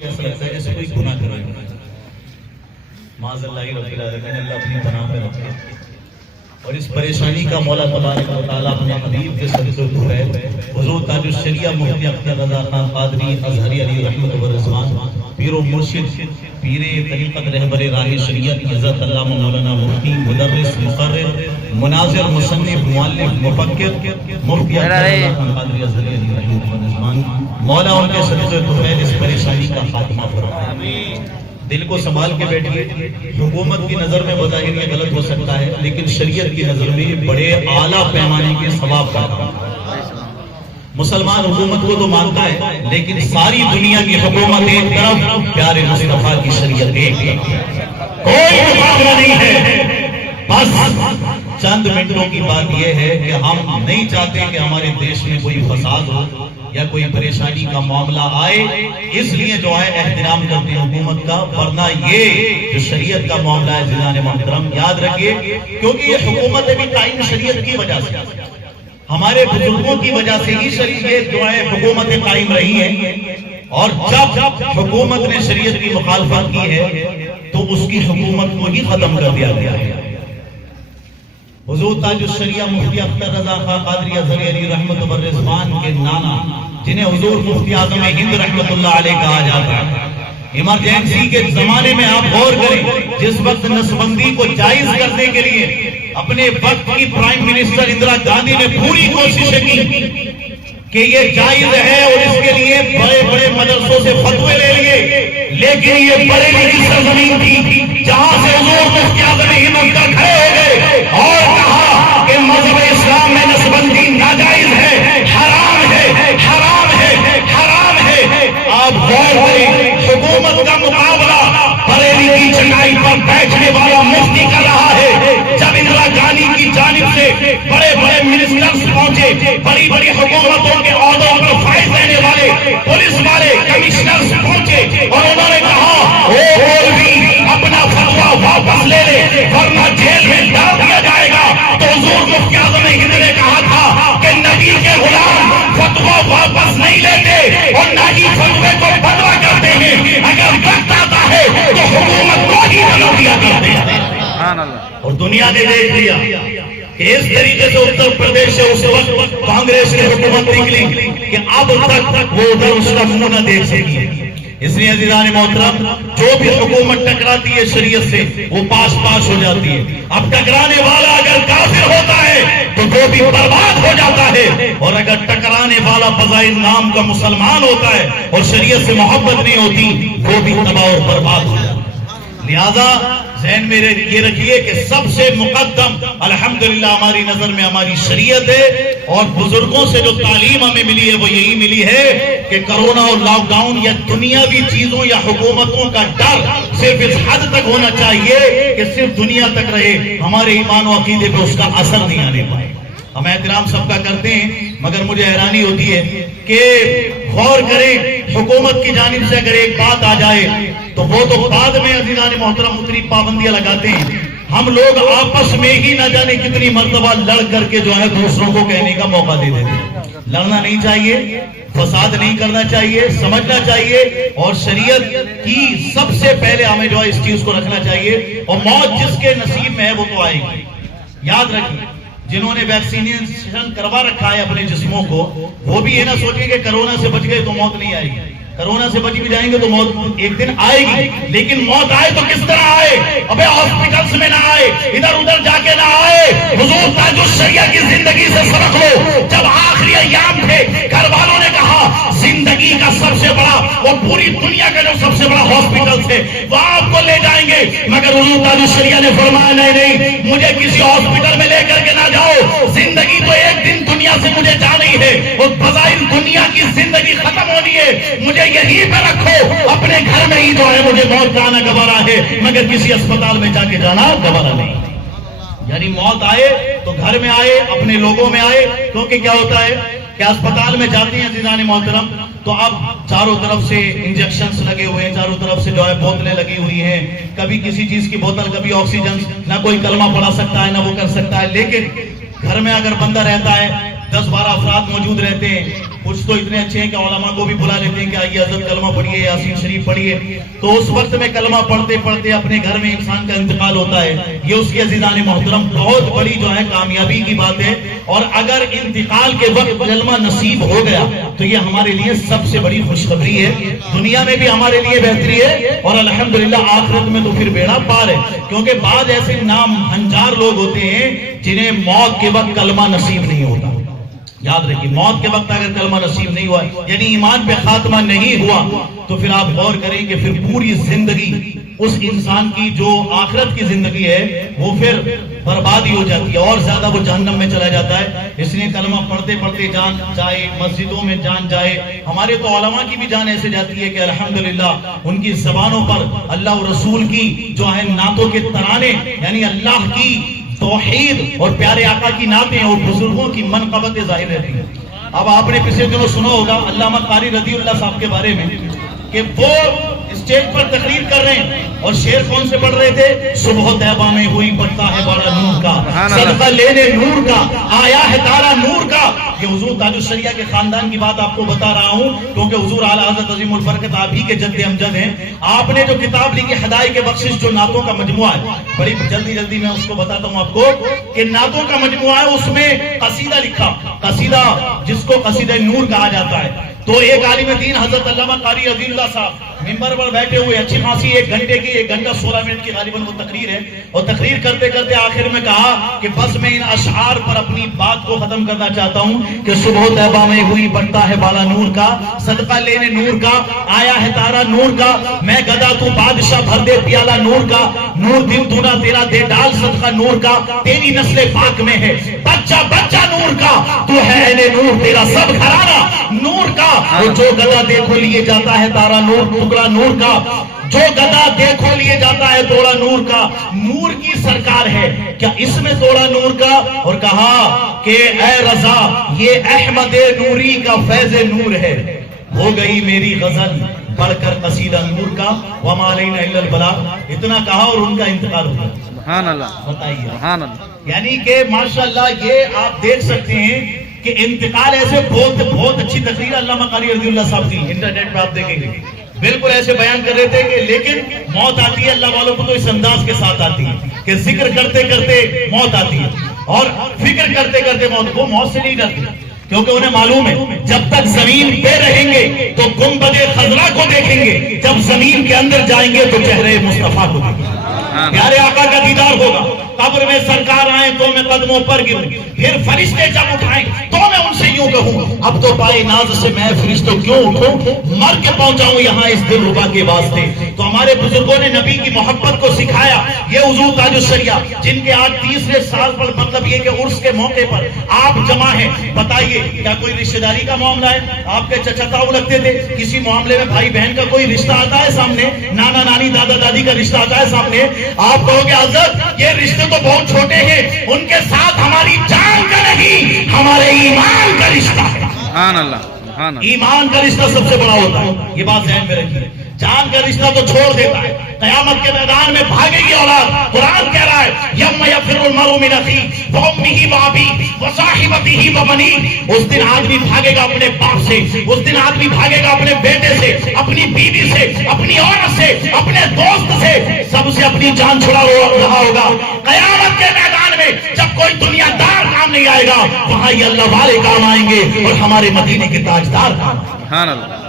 ایسا لگتا ہے جیسے کوئی گناہ کر رہا ہے. معاذ اللہ رب العالمین، اللہ اپنی پناہ میں رکھے. اور اس پریشانی کا مولا تبارک و تعالیٰ اپنے حبیب کے صدقے کو ہے. حضور تاج الشریعہ مفتی اختر رضا خان قادری ازہری علی رحمت و رضوان، پیر و مرشد، پیر طریقت، رہبر راہ شریعت، عزت علامہ مولانا مفتی، مدرس، مقرر، مناظر، مصنف، مؤلف، مفکر، مفتی اختر رضا خان قادری ازہری علی رحمت و رضوان، مولا ان کے صدقے کو ہے اس پریشانی کا خاتمہ فرمائے. دل کو سنبھال کے بیٹھیے. حکومت کی نظر میں بظاہر یہ غلط ہو سکتا ہے، لیکن شریعت کی نظر میں یہ بڑے اعلیٰ پیمانے کے ثواب کا کام ہے. مسلمان حکومت کو تو مانتا ہے، لیکن ساری دنیا کی حکومت ایک طرف، پیارے مصطفیٰ کی شریعت ایک طرف. کوئی مقابلہ نہیں ہے. بس چند منٹوں کی بات یہ ہے کہ ہم نہیں چاہتے کہ ہمارے دیش میں کوئی فساد ہو یا کوئی پریشانی کا معاملہ آئے، اس لیے جو ہے احترام کرتے ہیں حکومت کا. ورنہ یہ جو شریعت کا معاملہ ہے جنان محترم، یاد رکھیے، کیونکہ یہ حکومت بھی قائم شریعت کی وجہ سے، ہمارے بزرگوں کی وجہ سے ہی شریعت جو ہے حکومتیں قائم رہی ہیں. اور جب حکومت نے شریعت کی مخالفت کی ہے تو اس کی حکومت کو ہی ختم کر دیا گیا ہے. حضور تاج الشریعہ مفتی اختر رضا خان قادری ازہری علی رحمت و رضوان کے نانا، جنہیں حضور مفتی اعظم ہند رحمت اللہ علیہ کہا جاتا ہے، ایمرجنسی کے زمانے میں آپ غور کریں، جس وقت نسبندی کو جائز کرنے کے لیے اپنے وقت کی پرائم منسٹر اندرا گاندھی نے پوری کوششیں کی کہ یہ جائز ہے، اور اس کے لیے بڑے بڑے مدرسوں سے فتوے لے لیے، لیکن یہ بریلی کی سرزمین تھی جہاں سے حضور مفتی اعظم ہند اٹھ کر کھڑے ہو گئے اور کہا کہ مذہب اسلام میں نسبندی ناجائز ہے، حرام ہے، حرام ہے، حرام ہے. آپ غور کریں، حکومت کا مقابلہ بریلی کی چٹائی پر بیٹھنے والا مفتی کر رہا ہے. جب اندرا گاندھی کی جانب سے بڑے بڑے منسٹرز پہنچے، بڑی بڑی حکومتوں کے عہدوں پر فائز دینے والے پولیس والے کمشنرز پہنچے اور انہوں نے کہا وہ مولوی اپنا فتویٰ واپس لے لے ورنہ جیل میں ڈال دیا جائے گا. تو حضور مفتی اعظم ہند نے کہا تھا کہ نبی کے غلام فتویٰ واپس نہیں لیتے اور نہ ہی فتوے کو بدلا کرتے ہیں. اگر وقت آتا ہے تو حکومت کو ہی بدل دیا کرتے ہیں. اور دنیا نے دیکھ لیا کہ اس طریقے سے اتر پردیش سے اس وقت کانگریس کی حکومت نکلی کہ اب تک وہ ادھر اس کا منہ نہ دیکھ سکی. اس لیے عزیزان محترم، جو بھی حکومت ٹکراتی ہے شریعت سے وہ پاس ہو جاتی ہے. اب ٹکرانے والا اگر کافر ہوتا ہے تو وہ بھی برباد ہو جاتا ہے، اور اگر ٹکرانے والا بظاہر نام کا مسلمان ہوتا ہے اور شریعت سے محبت نہیں ہوتی وہ بھی تباہ اور برباد ہو جاتا ہے. لہذا ذہن میں یہ رکھیے کہ سب سے مقدم الحمدللہ ہماری نظر میں ہماری شریعت ہے، اور بزرگوں سے جو تعلیم ہمیں ملی ہے وہ یہی ملی ہے کہ کرونا اور لاک ڈاؤن یا دنیاوی چیزوں یا حکومتوں کا ڈر صرف اس حد تک ہونا چاہیے کہ صرف دنیا تک رہے، ہمارے ایمان و عقیدے پہ اس کا اثر نہیں آنے پائے. ہم احترام سب کا کرتے ہیں، مگر مجھے حیرانی ہوتی ہے کہ غور کریں، حکومت کی جانب سے اگر ایک بات آ جائے تو وہ تو بعد میں عزیزان محترم اتنی پابندیاں لگاتے ہیں. ہم لوگ آپس میں ہی نہ جانے کتنی مرتبہ لڑ کر کے جو ہے دوسروں کو کہنے کا موقع دے دیتے ہیں. لڑنا نہیں چاہیے، فساد نہیں کرنا چاہیے، سمجھنا چاہیے، اور شریعت کی سب سے پہلے ہمیں جو ہے اس چیز کو رکھنا چاہیے. اور موت جس کے نصیب میں ہے وہ تو آئے گی. یاد رکھیے، جنہوں نے ویکسینیشن کروا رکھا ہے اپنے جسموں کو، وہ بھی یہ نہ سوچیں کہ کرونا سے بچ گئے تو موت نہیں آئے گی. کرونا سے بچ بھی جائیں گے تو موت ایک دن آئے گی، لیکن موت آئے تو کس طرح آئے؟ ابے ہاسپٹلز میں نہ آئے، ادھر ادھر جا کے نہ آئے. حضور تاج الشریعہ کی زندگی سے سبق لو. جب آخری ایام تھے، گھر والوں نے کہا زندگی کا سب سے بڑا اور پوری دنیا کا جو سب سے بڑا ہاسپٹل ہے وہ آپ کو لے جائیں گے، مگر حضور تاج الشریعہ نے فرمایا نہیں، مجھے کسی ہاسپٹل میں لے کر کے نہ جاؤ. زندگی تو ایک دن دنیا سے مجھے جانی ہے، اور بظاہر دنیا کی زندگی ختم ہونی ہے، مجھے یہی پہ رکھو. اپنے گھر میں ہی جو ہے مجھے موت جانا گوارا ہے، مگر کسی اسپتال میں جا کے جانا گوارا نہیں. یعنی موت آئے تو گھر میں آئے، اپنے لوگوں میں آئے. کیونکہ کیا ہوتا ہے کہ اسپتال میں جاتے ہیں عزیزان محترم تو اب چاروں طرف سے انجیکشنز لگے ہوئے ہیں، چاروں طرف سے جو ہے بوتلیں لگی ہوئی ہیں، کبھی کسی چیز کی بوتل، کبھی آکسیجن. نہ کوئی کلمہ پڑھا سکتا ہے نہ وہ کر سکتا ہے. لیکن گھر میں اگر بندہ رہتا ہے، 10-12 افراد موجود رہتے ہیں، کچھ تو اتنے اچھے ہیں کہ علماء کو بھی بلا لیتے ہیں کہ آئیے حضرت کلمہ پڑھیے، یاسین شریف پڑھیے، تو اس وقت میں کلمہ پڑھتے پڑھتے اپنے گھر میں انسان کا انتقال ہوتا ہے، یہ اس کے عزیزان محترم بہت بڑی جو ہے کامیابی کی بات ہے، اور اگر انتقال کے وقت کلمہ نصیب ہو گیا تو یہ ہمارے لیے سب سے بڑی خوشخبری ہے، دنیا میں بھی ہمارے لیے بہتری ہے، اور الحمدللہ آخرت میں تو پھر بیڑا پار ہے، کیونکہ بعض ایسے نام ہنجار لوگ ہوتے ہیں جنہیں موت کے وقت کلمہ نصیب نہیں ہوتا۔ یاد رکھیے، موت کے وقت اگر کلمہ نصیب نہیں ہوا یعنی ایمان پہ خاتمہ نہیں ہوا تو پھر آپ غور کریں کہ پھر پوری زندگی اس انسان کی جو آخرت کی زندگی ہے وہ پھر بربادی ہو جاتی ہے، اور زیادہ وہ جہنم میں چلا جاتا ہے۔ اس لیے کلمہ پڑھتے پڑھتے جان جائے، مسجدوں میں جان جائے، ہمارے تو علماء کی بھی جان ایسے جاتی ہے کہ الحمدللہ ان کی زبانوں پر اللہ و رسول کی جو ہے نعتوں کے ترانے، یعنی اللہ کی توحید اور پیارے آقا کی نعتیں اور بزرگوں کی منقبتیں ظاہر رہتی ہیں۔ اب آپ نے پچھلے دنوں سنا ہوگا علامہ قاری رضی اللہ صاحب کے بارے میں کہ وہ اسٹیج پر تقریر کر رہے ہیں اور شعر کون سے پڑھ رہے تھے؟ صبح طیبہ میں ہوئی پڑتا ہے بڑا نور کا، صدقہ لینے نور کا، آیا ہے تارا نور کا۔ یہ حضور تاج الشریعہ کے خاندان کی بات آپ کو بتا رہا ہوں کیونکہ حضور اعلیٰ حضرت عظیم البرکت آپ ہی کے جد امجد ہیں۔ آپ نے جو کتاب لکھی ہدایت بخشش، جو نعتوں کا مجموعہ ہے، بڑی جلدی میں اس کو بتاتا ہوں آپ کو کہ نعتوں کا مجموعہ ہے، اس میں قصیدہ لکھا، قصیدہ جس کو قصیدہ نور کہا جاتا ہے۔ تو ایک عالم دین حضرت علامہ قاری رضی اللہ صاحب ممبر پر بیٹھے ہوئے، اچھی خاصی 1 گھنٹے کی 1 گھنٹہ 16 منٹ کی غالباً وہ تقریر ہے، اور تقریر کرتے کرتے آخر میں کہا کہ بس میں ان اشعار پر اپنی بات کو ختم کرنا چاہتا ہوں کہ صبح طیبہ میں ہوئی بڑھتا ہے بالا نور کا، صدقہ لینے نور کا، آیا ہے تارا نور کا، میں گدا تو بادشاہ بھر دے پیالہ نور کا، نور دل دونا تیرا دے ڈال صدقہ نور کا، تیری نسل پاک میں ہے بچہ بچہ نور کا، تو ہے اہل نور تیرا سب گھرانہ نور کا، جو گدا دیکھو لیے جاتا ہے تارا نور ٹکڑا نور کا، جو گدا دیکھو لیے جاتا ہے توڑا نور کا، نور کی سرکار ہے کیا اس میں توڑا نور کا؟ اور کہا کہ اے رضا یہ احمد نوری کا فیض نور ہے، ہو گئی میری غزل بڑھ کر قصیدہ نور کا، وما علینا الا البلاغ۔ اتنا کہا اور ان کا انتقال ہو گیا۔ سبحان اللہ، بتائیے سبحان اللہ، یعنی کہ ماشاءاللہ یہ آپ دیکھ سکتے ہیں کہ انتقال ایسے بہت اچھی تقریر علامہ قاری رضی اللہ صاحب کی انٹرنیٹ پہ آپ دیکھیں گے، بالکل ایسے بیان کر رہے تھے کہ لیکن موت آتی ہے اللہ والوں کو تو اس انداز کے ساتھ آتی ہے کہ ذکر کرتے کرتے موت آتی ہے، اور فکر کرتے کرتے وہ موت سے نہیں ڈرتے کیونکہ انہیں معلوم ہے جب تک زمین پہ رہیں گے تو گنبد خضرا کو دیکھیں گے، جب زمین کے اندر جائیں گے تو چہرے مصطفیٰ کو دیکھیں گے، پیارے آقا کا دیدار ہوگا۔ قبر میں سرکار آئیں تو میں قدموں پر گروں، پھر فرشتے جب اٹھائیں تو میں ان سے یوں کہوں اب تو پائے ناز سے میں فرشتوں کیوں اٹھوں، مر کے پہنچاؤں یہاں اس دل ربا کے واسطے۔ تو ہمارے بزرگوں نے نبی کی محبت کو سکھایا، یہ حضور تاج الشریعہ جن کے آج 30ویں سال پر مطلب یہ کہ عرس کے موقع پر آپ جمع ہیں، بتائیے کیا کوئی رشتہ داری کا معاملہ ہے؟ آپ کے چچا تاؤ لگتے تھے، کسی معاملے میں بھائی بہن کا کوئی رشتہ آتا ہے سامنے، نانا نانی دادا دادی کا رشتہ آتا ہے سامنے، آپ کہو گے حضرت یہ رشتے تو بہت چھوٹے ہیں، ان کے ساتھ ہماری جان کا نہیں ہمارے ایمان کا رشتہ ہے۔ سبحان اللہ، ایمان کا رشتہ سب سے بڑا ہوتا ہے، یہ بات ذہن میں رکھیے۔ جان کا رشتہ تو چھوڑ دیتا ہے، قیامت کے میدان میں بھاگے گی اولاد۔ قرآن کہہ رہا ہے یوم یفر المرء من اخیہ وامہ وابیہ وصاحبتہ وبنیہ، اس دن آدمی بھاگے گا اپنے باپ سے، اس دن آدمی بھاگے گا اپنے بیٹے سے، اپنی بیوی سے، اپنی عورت سے، اپنے دوست سے، سب سے اپنی جان چھڑا رہا ہوگا۔ قیامت کے میدان میں جب کوئی دنیا دار کام نہیں آئے گا، وہاں یہ اللہ والے کام آئیں گے اور ہمارے مدینے کے تاجدار کام آئیں گے۔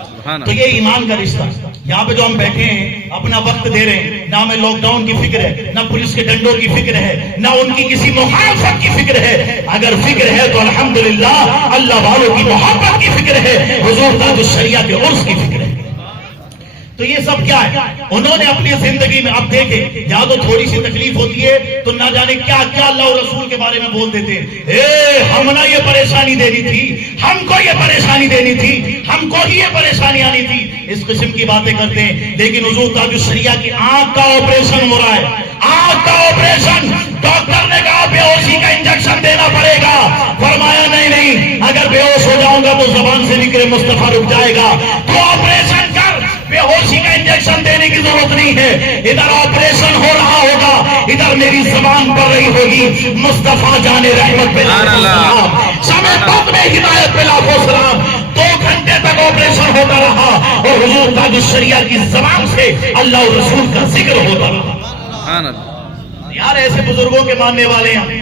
تو یہ ایمان کا رشتہ، یہاں پہ جو ہم بیٹھے ہیں اپنا وقت دے رہے ہیں، نہ ہمیں لاک ڈاؤن کی فکر ہے، نہ پولیس کے ڈنڈوں کی فکر ہے، نہ ان کی کسی مخالفت کی فکر ہے۔ اگر فکر ہے تو الحمدللہ اللہ والوں کی محبت کی فکر ہے، حضور تاج الشریعہ کے عرس کی فکر ہے۔ تو یہ سب کیا ہے؟ انہوں نے اپنی زندگی میں، اب دیکھیں یا تو تھوڑی سی تکلیف ہوتی ہے تو نہ جانے کیا کیا اللہ اور رسول کے بارے میں بول دیتے، ہم نہ یہ پریشانی دینی تھی، ہم کو یہ پریشانی دینی تھی، ہم کو ہی یہ پریشانی آنی تھی، اس قسم کی باتیں کرتے ہیں۔ لیکن حضور تاج الشریعہ کی آنکھ کا آپریشن ہو رہا ہے، آنکھ کا آپریشن، ڈاکٹر نے کہا بے ہوشی کا انجیکشن دینا پڑے گا، فرمایا نہیں، اگر بے ہوش ہو جاؤں گا تو زبان سے ذکر مصطفیٰ رک جائے گا، تو آپریشن کر، بے ہوشی کا انجیکشن دینے کی ضرورت نہیں ہے۔ ادھر آپریشن ہو رہا ہوگا، ادھر میری زبان پر رہی ہوگی مصطفیٰ جان رحمت پہ لاکھوں سلام، شمع تخت میں ہدایت پہ لاکھوں سلام۔ 2 گھنٹے تک آپریشن ہوتا رہا اور حضور تاج الشریعہ کی زبان سے اللہ اور رسول کا ذکر ہوتا رہا. یار ایسے بزرگوں کے ماننے والے ہیں.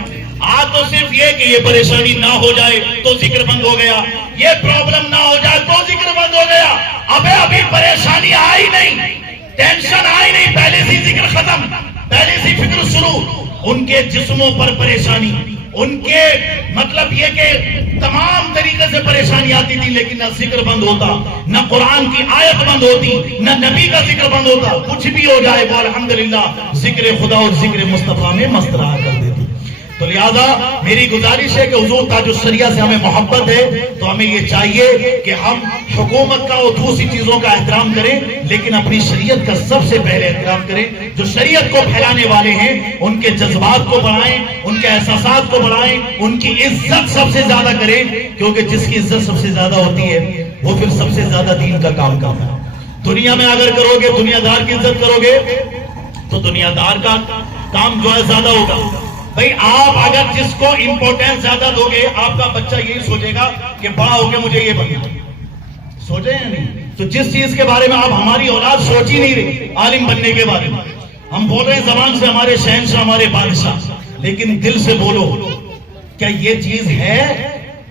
آج تو صرف یہ کہ یہ پریشانی نہ ہو جائے تو ذکر بند ہو گیا, یہ پرابلم نہ ہو جائے تو ذکر بند ہو گیا. ابھی پریشانی آئی نہیں, ٹینشن آئی نہیں, پہلے سے ذکر ختم, پہلے سے فکر شروع. ان کے جسموں پر پریشانی, ان کے مطلب یہ کہ تمام طریقے سے پریشانی آتی تھی, لیکن نہ ذکر بند ہوتا, نہ قرآن کی آیت بند ہوتی, نہ نبی کا ذکر بند ہوتا. کچھ بھی ہو جائے وہ الحمدللہ ذکر خدا اور ذکر مصطفیٰ میں مست رہا کر دیتی. تو لہذا میری گزارش ہے کہ حضور تاج الشریعہ سے ہمیں محبت ہے تو ہمیں یہ چاہیے کہ ہم حکومت کا اور دوسری چیزوں کا احترام کریں, لیکن اپنی شریعت کا سب سے پہلے احترام کریں. جو شریعت کو پھیلانے والے ہیں ان کے جذبات کو بڑھائیں, ان کے احساسات کو بڑھائیں, ان کی عزت سب سے زیادہ کریں, کیونکہ جس کی عزت سب سے زیادہ ہوتی ہے وہ پھر سب سے زیادہ دین کا کام کرتا ہے. دنیا میں اگر کرو گے, دنیا دار کی عزت کرو گے تو دنیا دار کا کام جو ہے زیادہ ہوگا. بھئی آپ اگر جس کو امپورٹنس زیادہ دو گے, آپ کا بچہ یہی سوچے گا کہ بڑا ہو کے مجھے یہ بننا, سوچے یا نہیں؟ تو جس چیز کے بارے میں آپ, ہماری اولاد سوچ ہی نہیں رہی عالم بننے کے بارے میں. ہم بول رہے ہیں زبان سے ہمارے شہنشاہ, ہمارے بادشاہ, لیکن دل سے بولو کیا یہ چیز ہے؟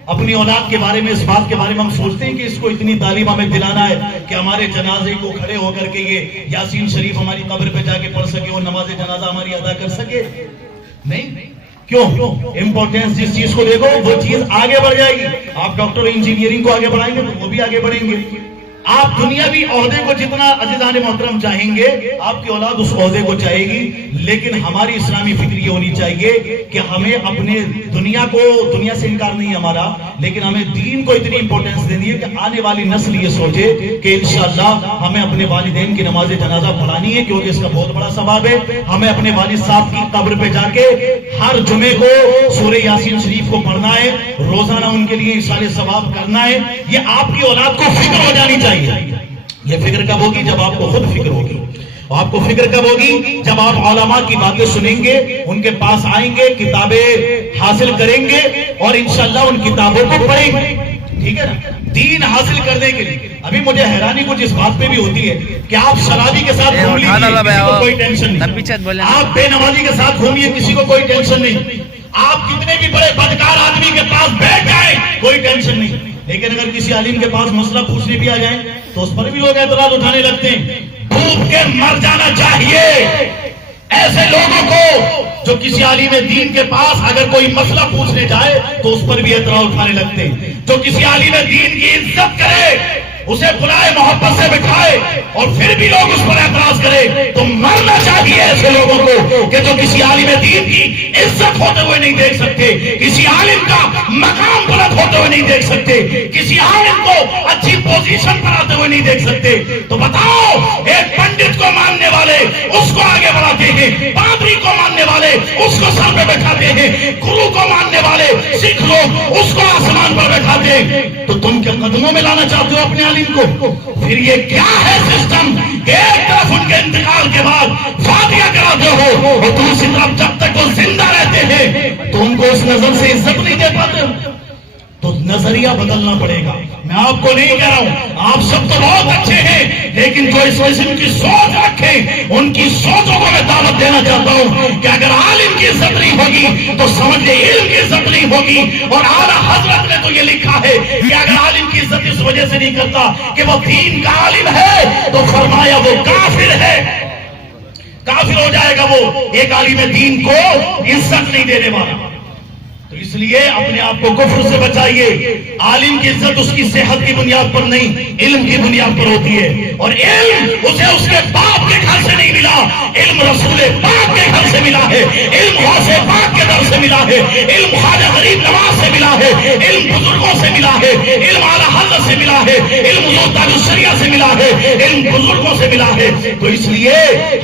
اپنی اولاد کے بارے میں, اس بات کے بارے میں ہم سوچتے ہیں کہ اس کو اتنی تعلیم ہمیں دلانا ہے کہ ہمارے جنازے کو کھڑے ہو کر کے یہ یاسین شریف ہماری قبر پہ جا کے پڑھ سکے اور نماز جنازہ ہماری ادا کر سکے؟ نہیں. کیوں؟ امپورٹنس جس چیز کو دیکھو وہ چیز آگے بڑھ جائے گی. آپ ڈاکٹر انجینئرنگ کو آگے بڑھائیں گے تو وہ بھی آگے بڑھیں گے. آپ دنیاوی عہدے کو جتنا عزیزان محترم چاہیں گے, آپ کی اولاد اس عہدے کو چاہے گی, لیکن ہماری اسلامی فکر یہ ہونی چاہیے کہ ہمیں اپنے دنیا کو, دنیا سے انکار نہیں ہمارا, لیکن ہمیں دین کو اتنی امپورٹنس دینی ہے کہ آنے والی نسل یہ سوچے کہ انشاءاللہ ہمیں اپنے والدین کی نماز جنازہ پڑھانی ہے, کیونکہ اس کا بہت بڑا ثواب ہے. ہمیں اپنے والد صاحب کی قبر پہ جا کے ہر جمعے کو سورہ یاسین شریف کو پڑھنا ہے, روزانہ ان کے لیے ایصال ثواب کرنا ہے. یہ آپ کی اولاد کو فکر ہو جانی چاہیے. یہ فکر کب ہوگی؟ جب آپ کو خود فکر ہوگی. آپ کو فکر کب ہوگی؟ جب آپ علماء کی باتیں سنیں گے, ان کے پاس آئیں گے, کتابیں حاصل کریں گے اور انشاءاللہ ان کتابوں کو پڑھیں گے. ٹھیک ہے نا, دین حاصل کرنے کے لیے. ابھی مجھے حیرانی کچھ اس بات پہ بھی ہوتی ہے کہ آپ شرابی کے ساتھ گھوم لیجیے, کسی کو کوئی ٹینشن نہیں. آپ بے نمازی کے ساتھ گھومیے, کسی کو کوئی ٹینشن نہیں. آپ کتنے بھی بڑے بدکار آدمی کے پاس بیٹھ جائیں, کوئی ٹینشن نہیں. لیکن اگر کسی عالم کے پاس مسئلہ پوچھنے بھی آ جائیں تو اس پر بھی لوگ اعتراض اٹھانے لگتے ہیں. ڈوب کے مر جانا چاہیے ایسے لوگوں کو جو کسی عالم دین کے پاس اگر کوئی مسئلہ پوچھنے جائے تو اس پر بھی اعتراض اٹھانے لگتے ہیں. جو کسی عالم دین کی عزت کرے, اسے بلائے, محبت سے بٹھائے اور پھر بھی لوگ اس پر اعتراض کرے, تو مرنا چاہیے ایسے لوگوں کو کہ جو کسی عالم دین کی عزت ہوتے ہوئے نہیں دیکھ سکتے, کسی عالم کا مقام بلند ہوتے ہوئے نہیں دیکھ سکتے, کسی عالم کو اچھی پوزیشن پر آتے ہوئے نہیں دیکھ سکتے. تو بتاؤ, ایک پنڈت کو ماننے والے اس کو آگے بڑھاتے ہیں, پادری کو ماننے والے اس کو سر پہ بیٹھاتے ہیں, گرو کو ماننے والے سکھ لوگ اس کو آسمان پر بیٹھاتے ہیں, تو تم کیا قدموں میں لانا چاہتے ہو اپنے عالم کو؟ پھر یہ کیا ہے سسٹم کہ ایک طرف ان کے انتقال کے بعد فاتحہ کراتے ہو اور دوسری طرف جب تک وہ زندہ رہتے ہیں تو ان کو اس نظر سے عزت نہیں دے پاتے ہو؟ تو نظریہ بدلنا پڑے گا. میں آپ کو نہیں کہہ رہا ہوں, آپ سب تو بہت اچھے ہیں, لیکن جو اس قسم کی سوچ رکھیں ان کی سوچوں کو میں دعوت دینا چاہتا ہوں کہ اگر عالم کی عزت نہیں ہوگی تو سمجھ لے علم کی عزت نہیں ہوگی. اور اعلیٰ حضرت نے تو یہ لکھا ہے کہ اگر عالم کی عزت اس وجہ سے نہیں کرتا کہ وہ دین کا عالم ہے تو فرمایا وہ کافر ہے, کافر ہو جائے گا وہ ایک عالم دین کو عزت نہیں دینے والا. تو اس لیے اپنے آپ کو کفر سے بچائیے. عالم کی عزت اس کی صحت کی بنیاد پر نہیں, علم کی بنیاد پر ہوتی ہے. اور علم اسے اس کے باپ کے گھر سے نہیں ملا, علم رسول پاک کے گھر سے ملا ہے, علم غوث پاک کے در سے ملا ہے, علم خواجہ غریب نواز سے ملا ہے, علم بزرگوں سے ملا ہے, علم اعلیٰ حضرت سے ملا ہے, علم حضور تاج الشریعہ سے ملا ہے, علم بزرگوں سے ملا ہے. تو اس لیے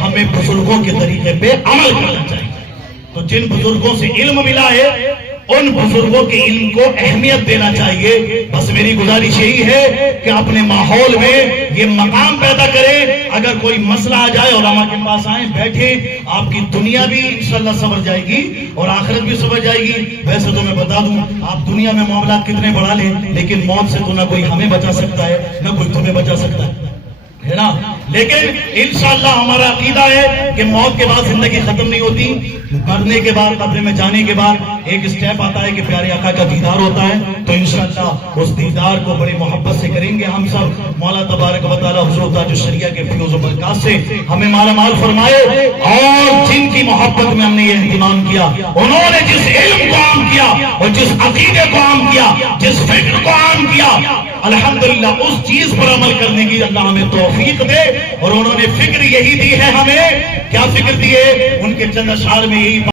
ہمیں بزرگوں کے طریقے پہ عمل کرنا چاہیے. تو جن بزرگوں سے علم ملا ہے ان بزرگوں کے علم کو اہمیت دینا چاہیے. بس میری گزارش یہی ہے کہ اپنے ماحول میں یہ مقام پیدا کریں. اگر کوئی مسئلہ آ جائے علماء کے پاس آئیں, بیٹھیں, آپ کی دنیا بھی انشاءاللہ سنور جائے گی اور آخرت بھی سنور جائے گی. ویسے تو میں بتا دوں, آپ دنیا میں معاملات کتنے بڑھا لیں, لیکن موت سے تو نہ کوئی ہمیں بچا سکتا ہے نہ کوئی تمہیں بچا سکتا ہے نا. لیکن انشاءاللہ ہمارا عقیدہ ہے کہ موت کے بعد زندگی ختم نہیں ہوتی. مرنے کے بعد, قبر میں جانے کے بعد ایک اسٹیپ آتا ہے کہ پیارے آقا کا دیدار ہوتا ہے. تو انشاءاللہ اس دیدار کو بڑی محبت سے کریں گے ہم سب. مولا تبارک و تعالی حضور تاج الشریعہ کے فیوز و برکات سے ہمیں مالا مال فرمائے. اور جن کی محبت میں ہم نے یہ اہتمام کیا, انہوں نے جس علم کو عام کیا اور جس عقیدے کو عام کیا, جس فکر کو عام کیا, الحمدللہ اس چیز پر عمل کرنے کی اللہ ہمیں توفیق دے. اور انہوں نے فکر یہی دی ہے ہمیں. کیا فکر دی ہے؟ ان کے چند اشعار میں یہی